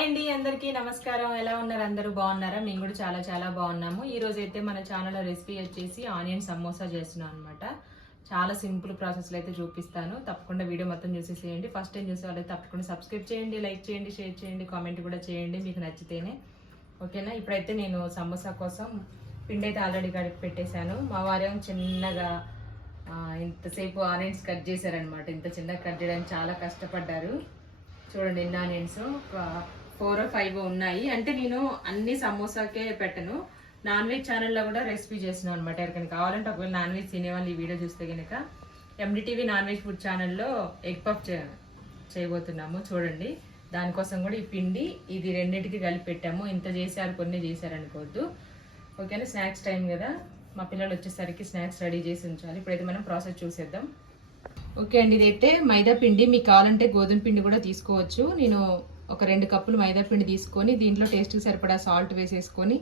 Hi అండి అందరికీ నమస్కారం. ఎలా ఉన్నారు? అందరూ బాగున్నారా? మేము కూడా చాలా చాలా బాగున్నాము. ఈ రోజు అయితే మన ఛానల్లో రెసిపీ వచ్చేసి ఆనియన్ సమోసా చేస్తున్నాం అనమాట చాలా సింపుల్ ప్రాసెస్లో అయితే చూపిస్తాను. తప్పకుండా వీడియో మొత్తం చూసేసేయండి. ఫస్ట్ టైం చూసే వాళ్ళైతే తప్పకుండా సబ్స్క్రైబ్ చేయండి లైక్ చేయండి షేర్ చేయండి కామెంట్ కూడా చేయండి మీకు నచ్చితేనే. ఓకేనా? ఇప్పుడైతే నేను సమోసా కోసం పిండి అయితే ఆల్రెడీ కడిగి పెట్టేశాను. మా వారేమో చిన్నగా ఇంతసేపు ఆనియన్స్ కట్ చేశారనమాట ఇంత చిన్నగా కట్ చేయడానికి చాలా కష్టపడ్డారు. చూడండి ఎన్ని ఆనియన్స్ ఒక ఫోర్ ఫైవ్ ఉన్నాయి. అంటే నేను అన్ని సమోసాకే పెట్టను. నాన్ వెజ్ ఛానల్లో కూడా రెసిపీ చేస్తున్నాను అనమాట ఎవరికైనా కావాలంటే ఒకవేళ నాన్ వెజ్ తినేవాళ్ళు ఈ వీడియో చూస్తే కనుక ఎండిటీవీ నాన్ వెజ్ ఫుడ్ ఛానల్లో ఎగ్ పఫ్ చేయబోతున్నాము. చూడండి. దానికోసం కూడా ఈ పిండి ఇది రెండింటికి కలిపి పెట్టాము. ఇంత చేశారు కొన్ని చేశారు అనుకోవద్దు. ఓకేనా? స్నాక్స్ టైం కదా. మా పిల్లలు వచ్చేసరికి స్నాక్స్ రెడీ చేసి ఉంచాలి. ఇప్పుడైతే మనం ప్రాసెస్ చూసేద్దాం. ఓకే అండి ఇదైతే మైదా పిండి. మీకు కావాలంటే గోధుమ పిండి కూడా తీసుకోవచ్చు. నేను ఒక రెండు కప్పులు మైదాపిండి తీసుకొని దీంట్లో టేస్ట్కి సరిపడా సాల్ట్ వేసేసుకొని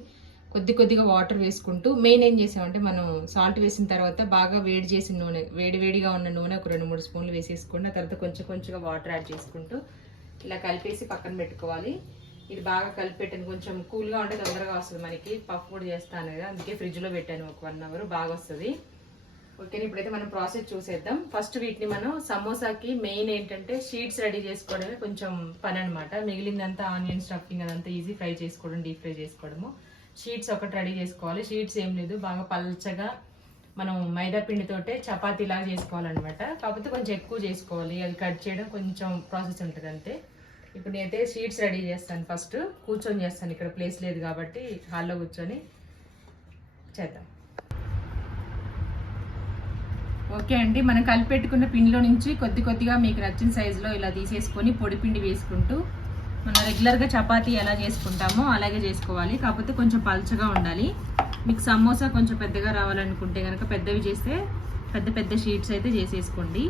కొద్ది కొద్దిగా వాటర్ వేసుకుంటూ మెయిన్ ఏం చేసామంటే మనం సాల్ట్ వేసిన తర్వాత బాగా వేడి చేసిన నూనె వేడి వేడిగా ఉన్న నూనె ఒక రెండు మూడు స్పూన్లు వేసేసుకొని ఆ తర్వాత కొంచెం కొంచెంగా వాటర్ యాడ్ చేసుకుంటూ ఇలా కలిపేసి పక్కన పెట్టుకోవాలి. ఇది బాగా కలిపి పెట్టాను కొంచెం కూల్గా ఉంటే తొందరగా వస్తుంది మనకి. పఫ్ కూడా చేస్తాను కదా అందుకే ఫ్రిడ్జ్లో పెట్టాను. ఒక వన్ అవర్ బాగా వస్తుంది. ఓకే ఇప్పుడైతే మనం ప్రాసెస్ చూసేద్దాం. ఫస్ట్ వీటిని మనం సమోసాకి మెయిన్ ఏంటంటే షీట్స్ రెడీ చేసుకోవడమే కొంచెం పని అనమాట మిగిలిందంతా ఆనియన్ స్టఫింగ్ అదంతా ఈజీ ఫ్రై చేసుకోవడం డీప్ ఫ్రై చేసుకోవడము. షీట్స్ ఒకటి రెడీ చేసుకోవాలి. షీట్స్ ఏం లేదు బాగా పల్చగా మనం మైదా పిండితోటే చపాతీ లాగా చేసుకోవాలన్నమాట. కాకపోతే కొంచెం ఎక్కువ చేసుకోవాలి. అది కట్ చేయడం కొంచెం ప్రాసెస్ ఉంటుంది అంతే ఇప్పుడు నేనైతే షీట్స్ రెడీ చేస్తాను ఫస్ట్ కూర్చొని చేస్తాను. ఇక్కడ ప్లేస్ లేదు కాబట్టి హాల్లో కూర్చొని చేద్దాం. ఓకే అండి మనం కలిపెట్టుకున్న పిండిలో నుంచి కొద్ది కొద్దిగా మీకు నచ్చిన సైజులో ఇలా తీసేసుకొని పొడిపిండి వేసుకుంటూ మనం రెగ్యులర్గా చపాతీ ఎలా చేసుకుంటామో అలాగే చేసుకోవాలి. కాకపోతే కొంచెం పల్చగా ఉండాలి. మీకు సమోసా కొంచెం పెద్దగా రావాలనుకుంటే కనుక పెద్దవి చేస్తే పెద్ద పెద్ద షీట్స్ అయితే చేసేసుకోండి.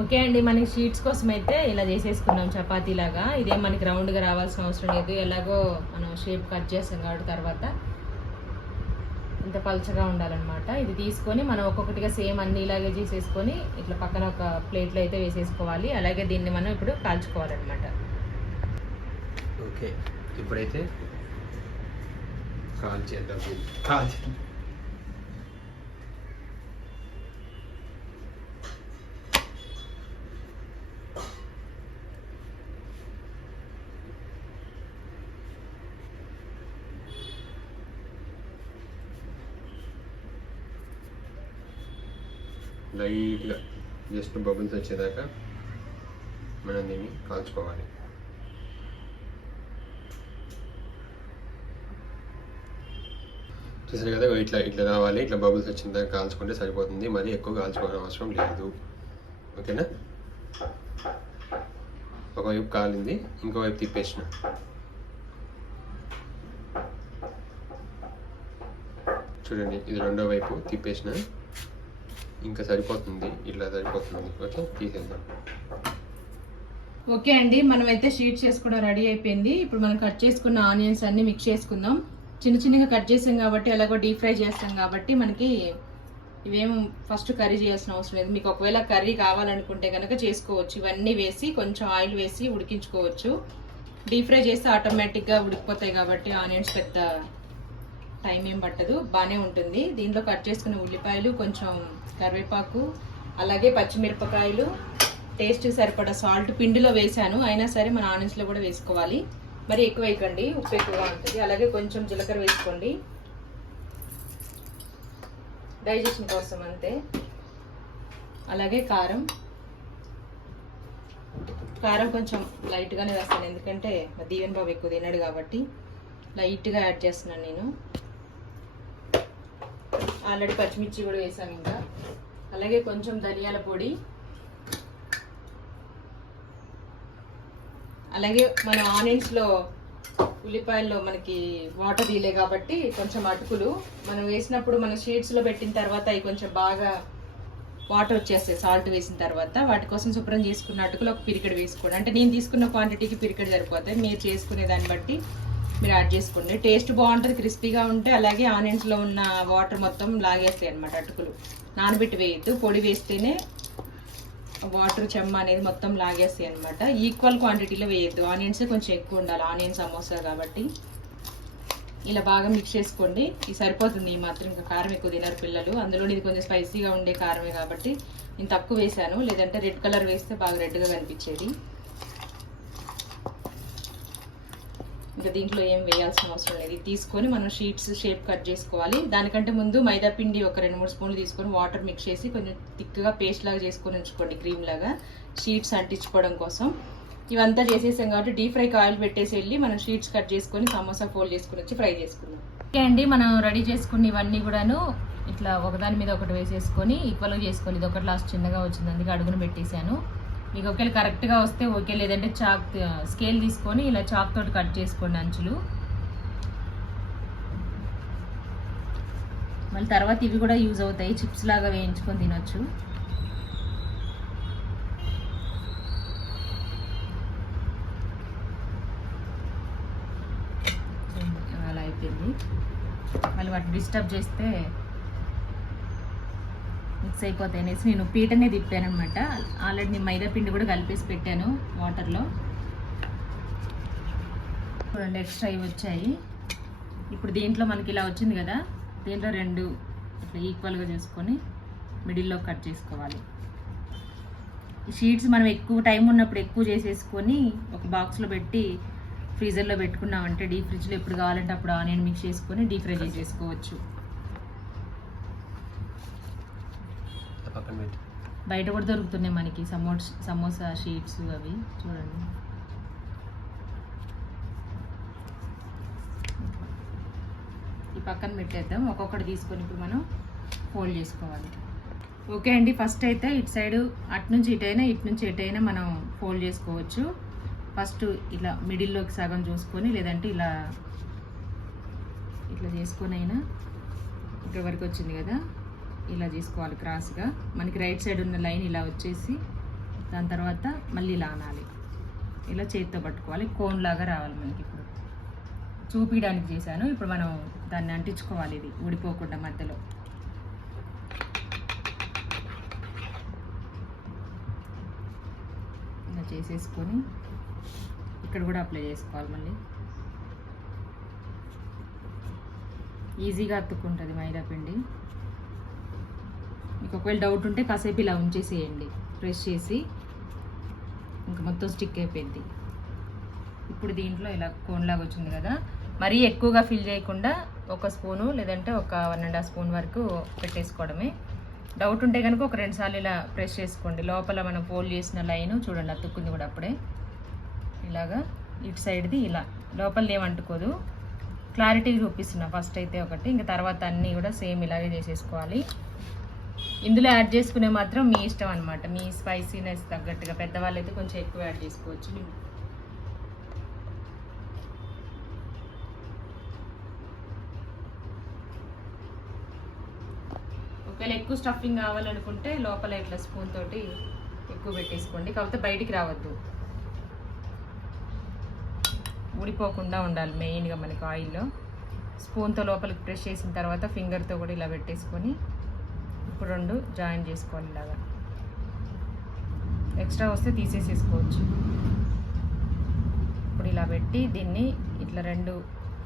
ఓకే అండి మనకి షీట్స్ కోసం అయితే ఇలా చేసేసుకున్నాం చపాతీ లాగా ఇదే మనకి రౌండ్గా రావాల్సిన అవసరం లేదు. ఎలాగో మనం షేప్ కట్ చేస్తాం కాబట్టి తర్వాత ఇంత పలచగా ఉండాలన్నమాట. ఇది తీసుకొని మనం ఒక్కొక్కటిగా సేమ్ అన్ని ఇలాగే చేసేసుకొని ఇట్లా పక్కన ఒక ప్లేట్లో అయితే వేసేసుకోవాలి. అలాగే దీన్ని మనం ఇప్పుడు కాల్చుకోవాలన్నమాట. ఓకే ఇప్పుడైతే కాల్ చేద్దాం కాల్ చేద్దాం లైట్గా జస్ట్ బబుల్స్ వచ్చేదాకా మనం దీన్ని కాల్చుకోవాలి. చూసారు కదా ఇట్లా ఇట్లా రావాలి ఇట్లా బబుల్స్ వచ్చిన దాకా కాల్చుకుంటే సరిపోతుంది మరీ ఎక్కువ కాల్చుకోవడం అవసరం లేదు. ఓకేనా? ఒకవైపు కాలింది ఇంకోవైపు తిప్పేసిన. చూడండి ఇది రెండో వైపు తిప్పేసిన. ఇంకా సరిపోతుంది ఇట్లా సరిపోతుంది ఓకే తీసేద్దాం. ఓకే అండి మనమైతే షీట్ చేసుకోవడం రెడీ అయిపోయింది. ఇప్పుడు మనం కట్ చేసుకున్న ఆనియన్స్ అన్ని మిక్స్ చేసుకుందాం. చిన్న చిన్నగా కట్ చేసాం కాబట్టి ఎలాగో డీప్ ఫ్రై చేస్తాం కాబట్టి మనకి ఇవేం ఫస్ట్ కర్రీ చేయాల్సిన అవసరం లేదు. మీకు ఒకవేళ కర్రీ కావాలనుకుంటే కనుక చేసుకోవచ్చు. ఇవన్నీ వేసి కొంచెం ఆయిల్ వేసి ఉడికించుకోవచ్చు. డీప్ ఫ్రై చేస్తే ఆటోమేటిక్గా ఉడికిపోతాయి కాబట్టి ఆనియన్స్ పెద్ద టైం ఏం పట్టదు బాగానే ఉంటుంది. దీంట్లో కట్ చేసుకున్న ఉల్లిపాయలు కొంచెం కరివేపాకు అలాగే పచ్చిమిరపకాయలు టేస్ట్ సరిపడా సాల్ట్ పిండిలో వేసాను అయినా సరే మన ఆనియన్స్లో కూడా వేసుకోవాలి. మరి ఎక్కువ వేయకండి ఉప్పు ఎక్కువగా ఉంటుంది. అలాగే కొంచెం జీలకర్ర వేసుకోండి. డైజెషన్ కోసం అంతే. అలాగే కారం. కారం కొంచెం లైట్గానే వేస్తాను ఎందుకంటే దీవెన్ బాబు ఎక్కువ తిన్నాడు కాబట్టి. లైట్గా యాడ్ చేస్తున్నాను నేను. ఆల్రెడీ పచ్చిమిర్చి కూడా వేసాం ఇంకా. అలాగే కొంచెం ధనియాల పొడి. అలాగే మన ఆనియన్స్లో ఉల్లిపాయల్లో మనకి వాటర్ తీలే కాబట్టి కొంచెం అటుకులు. మనం వేసినప్పుడు మన షీట్స్లో పెట్టిన తర్వాత అవి కొంచెం బాగా వాటర్ వచ్చేస్తాయి సాల్ట్ వేసిన తర్వాత. వాటి కోసం శుభ్రం చేసుకున్న అటుకులు ఒక పిరికడు వేసుకోండి. అంటే నేను తీసుకున్న క్వాంటిటీకి పిరికడు సరిపోతాయి. మీరు చేసుకునే దాన్ని బట్టి మీరు యాడ్ చేసుకోండి. టేస్ట్ బాగుంటుంది క్రిస్పీగా ఉంటే అలాగే ఆనియన్స్లో ఉన్న వాటర్ మొత్తం లాగేస్తాయి అనమాట అటుకులు. నానబెట్టి వేయద్దు. పొడి వేస్తేనే వాటర్ చెమ్మ అనేది మొత్తం లాగేస్తాయి అనమాట ఈక్వల్ క్వాంటిటీలో వేయద్దు. ఆనియన్స్ కొంచెం ఎక్కువ ఉండాలి. ఆనియన్ సమోసా కాబట్టి. ఇలా బాగా మిక్స్ చేసుకోండి. ఇది సరిపోతుంది. ఈ మాత్రం ఇంకా కారం ఎక్కువ తినరు పిల్లలు. అందులో ఇది కొంచెం స్పైసీగా ఉండే కారమే కాబట్టి నేను తక్కువ వేసాను లేదంటే రెడ్ కలర్ వేస్తే బాగా రెడ్గా కనిపించేది. ఇంకా దీంట్లో ఏం వేయాల్సిన అవసరం లేదు. ఇది తీసుకొని మనం షీట్స్ షేప్ కట్ చేసుకోవాలి. దానికంటే ముందు మైదా పిండి ఒక రెండు మూడు స్పూన్లు తీసుకొని వాటర్ మిక్స్ చేసి కొంచెం థిక్గా పేస్ట్ లాగా చేసుకొని ఉంచుకోండి క్రీమ్ లాగా. షీట్స్ అంటించుకోవడం కోసం. ఇవంతా చేసేసాం కాబట్టి డీప్ ఫ్రైకి ఆయిల్ పెట్టేసి వెళ్ళి మనం షీట్స్ కట్ చేసుకొని సమోసా ఫోల్డ్ చేసుకుని వచ్చి ఫ్రై చేసుకుందాం. ఓకే అండి మనం రెడీ చేసుకున్న ఇవన్నీ కూడాను ఇట్లా ఒకదాని మీద ఒకటి వేసేసుకొని ఈక్వల్గా చేసుకోవాలి ఇది ఒకటి లాస్ట్ చిన్నగా వచ్చింది అందుకే అడుగును పెట్టేశాను. మీకు ఒకవేళ కరెక్ట్గా వస్తే ఓకే లేదంటే చాక్ స్కేల్ తీసుకొని ఇలా చాక్ తోటి కట్ చేసుకోండి అంచులు. మళ్ళీ తర్వాత ఇవి కూడా యూజ్ అవుతాయి. చిప్స్ లాగా వేయించుకొని తినొచ్చు. అలా అయిపోయింది. మళ్ళీ వాటిని డిస్టర్బ్ చేస్తే మిక్స్ అయిపోతాయి అనేసి నేను పీటనే తిప్పాను అనమాట ఆల్రెడీ నేను మైదా పిండి కూడా కలిపేసి పెట్టాను వాటర్లో. రెండు ఎక్స్ట్రా ఇవి వచ్చాయి. ఇప్పుడు దీంట్లో మనకి ఇలా వచ్చింది కదా దీంట్లో రెండు ఇట్లా ఈక్వల్గా చేసుకొని మిడిల్లో కట్ చేసుకోవాలి. షీట్స్ మనం ఎక్కువ టైం ఉన్నప్పుడు ఎక్కువ చేసేసుకొని ఒక బాక్స్లో పెట్టి ఫ్రీజర్లో పెట్టుకున్నామంటే డీప్ ఫ్రిడ్జ్లో ఎప్పుడు కావాలంటే అప్పుడు ఆనియన్ మిక్స్ చేసుకొని డీప్ ఫ్రై చేసేసుకోవచ్చు ఆ పక్కన పెట్టి బయట కూడా దొరుకుతున్నాయి మనకి. సమోస్ సమోసా షీట్స్ అవి. చూడండి. ఈ పక్కన పెట్టేద్దాం. ఒక్కొక్కటి తీసుకొని ఇప్పుడు మనం ఫోల్డ్ చేసుకోవాలి. ఓకే అండి. ఫస్ట్ అయితే ఇటు సైడ్ అటు నుంచి ఇటైనా ఇటు నుంచి ఎటైనా మనం ఫోల్డ్ చేసుకోవచ్చు. ఫస్ట్ ఇలా మిడిల్లోకి సగం చూసుకొని లేదంటే ఇలా ఇట్లా చేసుకొని అయినా ఇక్కడ వరకు వచ్చింది కదా. ఇలా చేసుకోవాలి క్రాస్గా. మనకి రైట్ సైడ్ ఉన్న లైన్ ఇలా వచ్చేసి దాని తర్వాత మళ్ళీ ఇలా అనాలి. ఇలా చేతితో పట్టుకోవాలి. కోన్ లాగా రావాలి మనకి ఇప్పుడు. చూపించడానికి చేశాను. ఇప్పుడు మనం దాన్ని అంటించుకోవాలి ఇది ఊడిపోకుండా మధ్యలో. ఇలా చేసేసుకొని ఇక్కడ కూడా అప్లై చేసుకోవాలి మళ్ళీ. ఈజీగా అతుక్కుంటుంది మైదా పిండి. మీకు ఒకవేళ డౌట్ ఉంటే కాసేపు ఇలా ఉంచేసేయండి. ప్రెస్ చేసి ఇంకా మొత్తం స్టిక్ అయిపోయింది. ఇప్పుడు దీంట్లో ఇలా కోన్ లాగా వచ్చింది కదా. మరీ ఎక్కువగా ఫిల్ చేయకుండా ఒక స్పూను లేదంటే ఒక వన్ అండ్ హాఫ్ స్పూన్ వరకు పెట్టేసుకోవడమే. డౌట్ ఉంటే కనుక ఒక రెండు సార్లు ఇలా ప్రెస్ చేసుకోండి. లోపల మనం ఫోల్డ్ చేసిన లైను చూడండి అతుక్కుంది కూడా అప్పుడే. ఇలాగా ఇటు సైడ్ది ఇలా. లోపల ఏమంటుకోదు క్లారిటీ చూపిస్తున్నా. ఫస్ట్ అయితే ఒకటి. ఇంకా తర్వాత అన్నీ కూడా సేమ్ ఇలాగే చేసేసుకోవాలి. ఇందులో యాడ్ చేసుకునే మాత్రం మీ ఇష్టం అనమాట మీ స్పైసీనెస్ తగ్గట్టుగా పెద్దవాళ్ళు అయితే కొంచెం ఎక్కువ యాడ్ చేసుకోవచ్చు. ఒకవేళ ఎక్కువ స్టఫింగ్ కావాలనుకుంటే లోపల ఇట్లా స్పూన్ తోటి ఎక్కువ పెట్టేసుకోండి. కాకపోతే బయటికి రావద్దు. ఊడిపోకుండా ఉండాలి మెయిన్గా మనకి ఆయిల్లో స్పూన్తో లోపలికి ప్రెస్ చేసిన తర్వాత ఫింగర్తో కూడా ఇలా పెట్టేసుకొని రెండు జాయిన్ చేసుకోవాలి ఇలాగా. ఎక్స్ట్రా వస్తే తీసేసేసుకోవచ్చు. ఇప్పుడు ఇలా పెట్టి దీన్ని ఇట్లా రెండు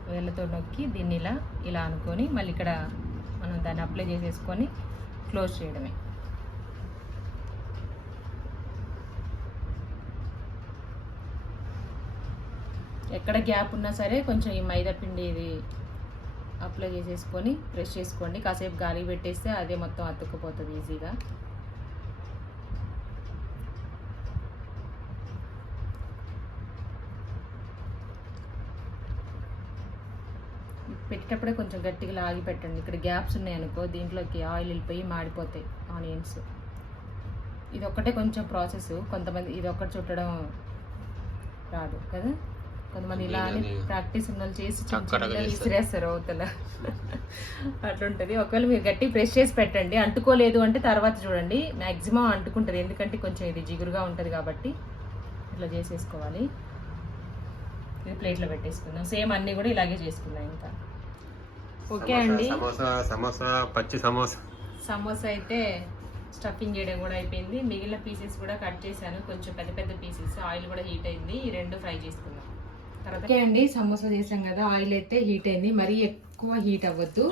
వేళ్ళతో నొక్కి దీన్ని ఇలా ఇలా అనుకొని మళ్ళీ ఇక్కడ మనం దాన్ని అప్లై చేసేసుకొని క్లోజ్ చేయడమే. ఎక్కడ గ్యాప్ ఉన్నా సరే కొంచెం ఈ మైదా పిండి ఇది అప్లై చేసేసుకొని ప్రెస్ చేసుకోండి. కాసేపు గాలి పెట్టేస్తే అదే మొత్తం అతుక్కుపోతుంది ఈజీగా. పెట్టేటప్పుడే కొంచెం గట్టిగా లాగి పెట్టండి. ఇక్కడ గ్యాప్స్ ఉన్నాయనుకో దీంట్లోకి ఆయిల్ వెళ్ళిపోయి మాడిపోతాయి ఆనియన్స్. ఇది ఒక్కటే కొంచెం ప్రాసెస్. కొంతమంది ఇది ఒక్కటి చుట్టడం రాదు కదా? కొంతమంది ఇలా అని ప్రాక్టీస్ ఉన్న చేసి. విసిరేస్తారు అవతల. అట్లుంటది. ఒకవేళ మీరు గట్టి ప్రెస్ చేసి పెట్టండి. అంటుకోలేదు అంటే తర్వాత చూడండి. మాక్సిమం అంటుకుంటది. ఎందుకంటే కొంచెం ఇది జిగురుగా ఉంటది కాబట్టి ఇట్లా చేసేసుకోవాలి. ఇది ప్లేట్లో పెట్టేసుకుందాం. సేమ్ అన్ని కూడా ఇలాగే చేసుకుందాం ఇంకా. ఓకే అండి. సమోసా పచ్చి సమోసా. సమోసా అయితే స్టఫింగ్ చేయడం కూడా అయిపోయింది. మిగిలిన పీసెస్ కూడా కట్ చేశాను. కొంచెం పెద్ద పెద్ద పీసెస్. ఆయిల్ కూడా హీట్ అయింది. ఈ రెండు ఫ్రై చేసుకుందాం. తర్వాత ఓకే అండి సమోసా చేసాం కదా ఆయిల్ అయితే హీట్ అయింది. మరీ ఎక్కువ హీట్ అవ్వద్దు.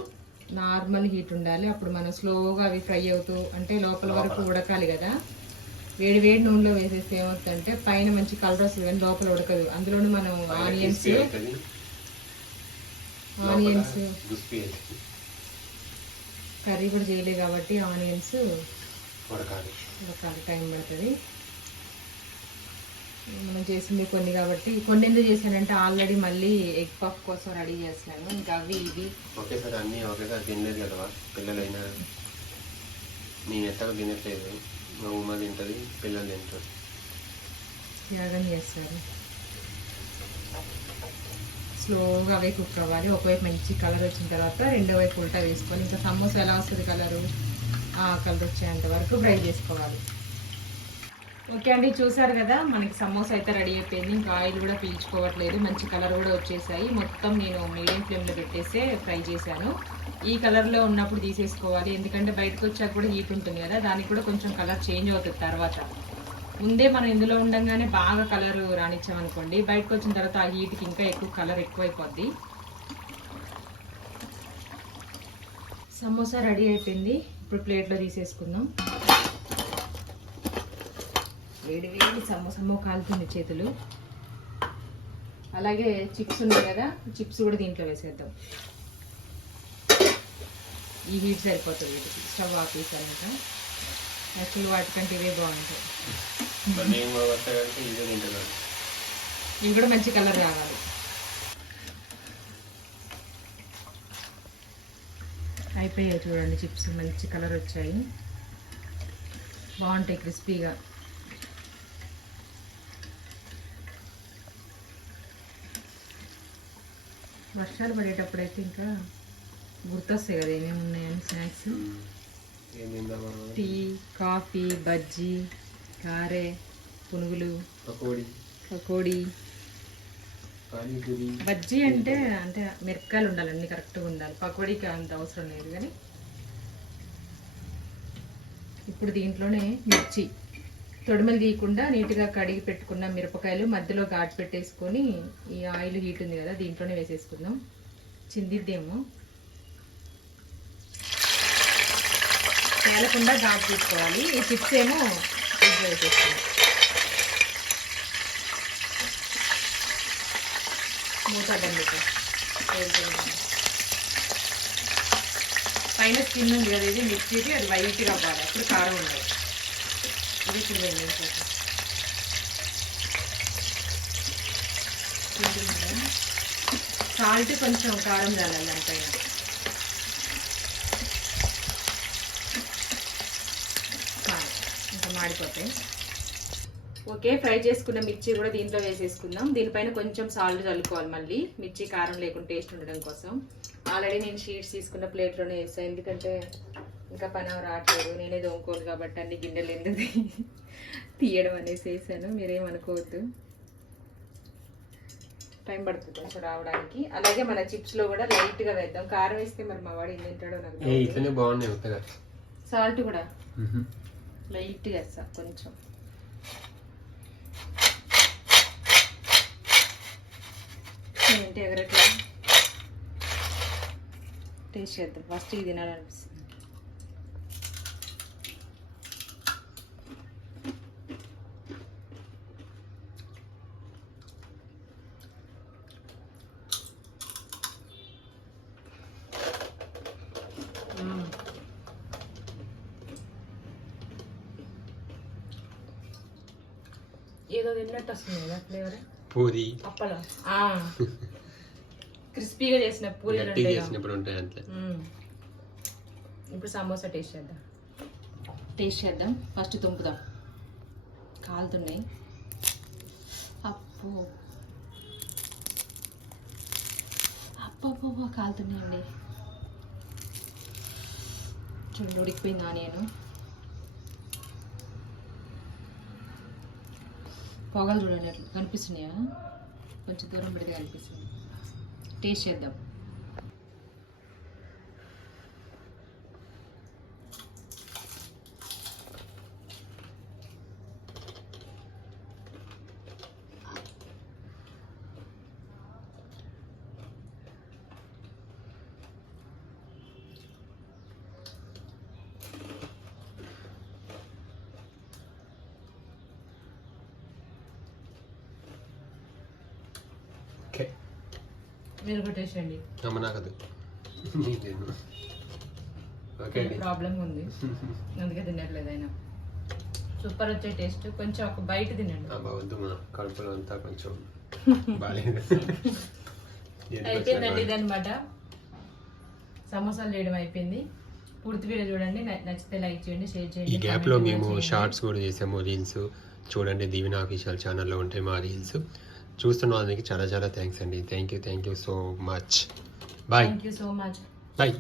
నార్మల్ హీట్ ఉండాలి. అప్పుడు మనం స్లోగా అవి ఫ్రై అవుతూ అంటే లోపల వరకు ఉడకాలి కదా. వేడి వేడి నూనెలో వేసేస్తే ఏమవుతుందంటే పైన మంచి కలర్ వస్తుంది కానీ లోపల ఉడకదు. అందులోనూ మనం ఆనియన్స్ ఆనియన్స్ కర్రీ కూడా చేయలేదు కాబట్టి ఆనియన్స్ ఉడకాలి. ఉడకాలి. టైం పడుతుంది. మనం చేసింది కొన్ని కాబట్టి కొన్ని ఎందుకు చేశానంటే ఆల్రెడీ మళ్ళీ ఎగ్ పఫ్ కోసం రెడీ చేస్తున్నాను ఇంకా అవి ఇవి. ఒకేసారి అన్నీ ఒకేసారి తినలేదు కదా పిల్లలైనా నేను ఎత్తగా తినట్లేదు. మా ఉమ్మ తింటుంది పిల్లలు తింటారు. త్యాగం చేస్తారు స్లోగా అవే కుక్ అవ్వాలి. ఒకవైపు మంచి కలర్ వచ్చిన తర్వాత రెండో వైపు ఉల్టా వేసుకొని ఇంకా సమోసా ఎలా వస్తుంది కలరు? ఆ కలర్ వచ్చేంత వరకు ఫ్రై చేసుకోవాలి. ఓకే అండి చూసారు కదా మనకి సమోసా అయితే రెడీ అయిపోయింది. ఇంకా ఆయిల్ కూడా పీల్చుకోవట్లేదు. మంచి కలర్ కూడా వచ్చేసాయి. మొత్తం నేను మీడియం ఫ్లేమ్లో పెట్టేసే ఫ్రై చేశాను. ఈ కలర్లో ఉన్నప్పుడు తీసేసుకోవాలి. ఎందుకంటే బయటకు వచ్చాక కూడా హీట్ ఉంటుంది కదా దానికి కూడా కొంచెం కలర్ చేంజ్ అవుతుంది తర్వాత. ముందే మనం ఇందులో ఉండగానే బాగా కలర్ రానిచ్చామనుకోండి బయటకు వచ్చిన తర్వాత ఆ హీట్కి ఇంకా ఎక్కువ కలర్ ఎక్కువైపోద్ది. సమోసా రెడీ అయిపోయింది. ఇప్పుడు ప్లేట్లో తీసేసుకుందాం. వేడి వేడి సమోసా కాలుతుంది చేతులు. అలాగే చిప్స్ ఉన్నాయి కదా చిప్స్ కూడా దీంట్లో వేసేద్దాం. ఈ హీట్ సరిపోతుంది వీటికి స్టవ్ ఆపేసారంట యాక్చువల్ వాటికంటే ఇవే బాగుంటాయి. ఇవి కూడా మంచి కలర్ రావాలి. అయిపోయాయి చూడండి చిప్స్ మంచి కలర్ వచ్చాయి. బాగుంటాయి క్రిస్పీగా. వర్షాలు పడేటప్పుడు అయితే ఇంకా గుర్తొస్తాయి కదా ఏమేమి ఉన్నాయని స్నాక్స్. టీ కాఫీ బజ్జీ కారే పునుగులు పకోడీ. పకోడీ. బజ్జీ అంటే అంటే మిరపకాయలు ఉండాలి అన్ని కరెక్ట్గా ఉండాలి. పకోడీకి అంత అవసరం లేదు కానీ ఇప్పుడు దీంట్లోనే మిర్చి. తొడిమలు తీయకుండా నీట్గా కడిగి పెట్టుకున్న మిరపకాయలు మధ్యలో ఘాటు పెట్టేసుకొని ఈ ఆయిల్ హీట్ ఉంది కదా దీంట్లోనే వేసేసుకుందాం. చిందిద్దేమో. తేలకుండా ఘాటు తీసుకోవాలి ఈ చిప్స్ ఏమో దీంట్లో వేసేసుకుందాం. మూత పైన స్కిన్ ఉంది కదా ఇది మిర్చిది అది వైట్గా అవ్వాలి. అప్పుడు కారం ఉండదు ఇది ఇప్పుడు సాల్ట్ కొంచెం కారం చల్లాలి దానిపైన. ఇంకా మాడిపోతాయి. ఓకే ఫ్రై చేసుకున్న మిర్చి కూడా దీంట్లో వేసేసుకుందాం. దీనిపైన కొంచెం సాల్ట్ చల్లుకోవాలి మళ్ళీ. మిర్చి కారం లేకుండా టేస్ట్ ఉండడం కోసం. ఆల్రెడీ నేను షీట్స్ తీసుకున్న ప్లేట్లోనే వేస్తాను ఎందుకంటే ఇంకా పని రావట్లేదు. నేనే దొంగకోను కాబట్టి అన్ని గిన్నెలు ఎందుకు తీయడం అనేసి వేసాను మీరేమనుకోవద్దు. టైం పడుతుంది కొంచెం రావడానికి. అలాగే మన చిప్స్లో కూడా లైట్గా వేద్దాం. కారం వేస్తే మరి మా వాడు ఏం తింటాడో నాకు ఏ ఇట్లనే బాగున్నాయి ఉత్తగా. సాల్ట్ కూడా. లైట్గా వేస్తా కొంచెం. ఏంటి ఎగరట్లా? టేస్ట్ చేద్దాం. ఫస్ట్ ఇది తినాలనిపిస్తుంది మ్మ్. ఏదో తిన్నట్టు వస్తుంది కదా ఫ్లేవర్ పూరి. అప్పలం. క్రిస్పీగా చేసిన కదా. చేసినప్పుడు ఉంటాయి అంతే. ఇప్పుడు సమోసా టేస్ట్ చేద్దాం. టేస్ట్ చేద్దాం. ఫస్ట్ తుంపుదాం. కాలుతున్నాయి. అప్పు అబ్బబ్బబ్బా కాలుతున్నాయండి. చూడండి ఉడికిపోయింది ఆనియన్ పొగలు చూడండి అట్లా. కనిపిస్తున్నాయా? కొంచెం దూరం పెడితే కనిపిస్తుంది. టేస్ట్ చేద్దాం. మీరు నాకదు. నీకేను ఓకే అండి. ప్రాబ్లం ఉంది? అందుకే తినట్లేదు ఆయన. సూపర్ వచ్చే టేస్ట్. కొంచెం ఒక బయట తినండి. వద్దు మా కడుపులో అంతా కొంచెం బాగాలేదు అయిపోయిందండి ఇదనమాట సమోసాలు చేయడం అయిపోయింది. పూర్తి వీడియో చూడండి. నచ్చితే లైక్ చేయండి షేర్ ఈ చేయండి గ్యాప్లో comment మేము. షార్ట్స్ కూడా చేసాము రీల్స్. చూడండి దీవెన అఫీషియల్ ఛానల్లో ఉంటాయి మా రీల్స్. చూస్తున్న వాళ్ళకి చాలా చాలా థ్యాంక్స్ అండి. Thank you thank you so much. Bye thank you so much bye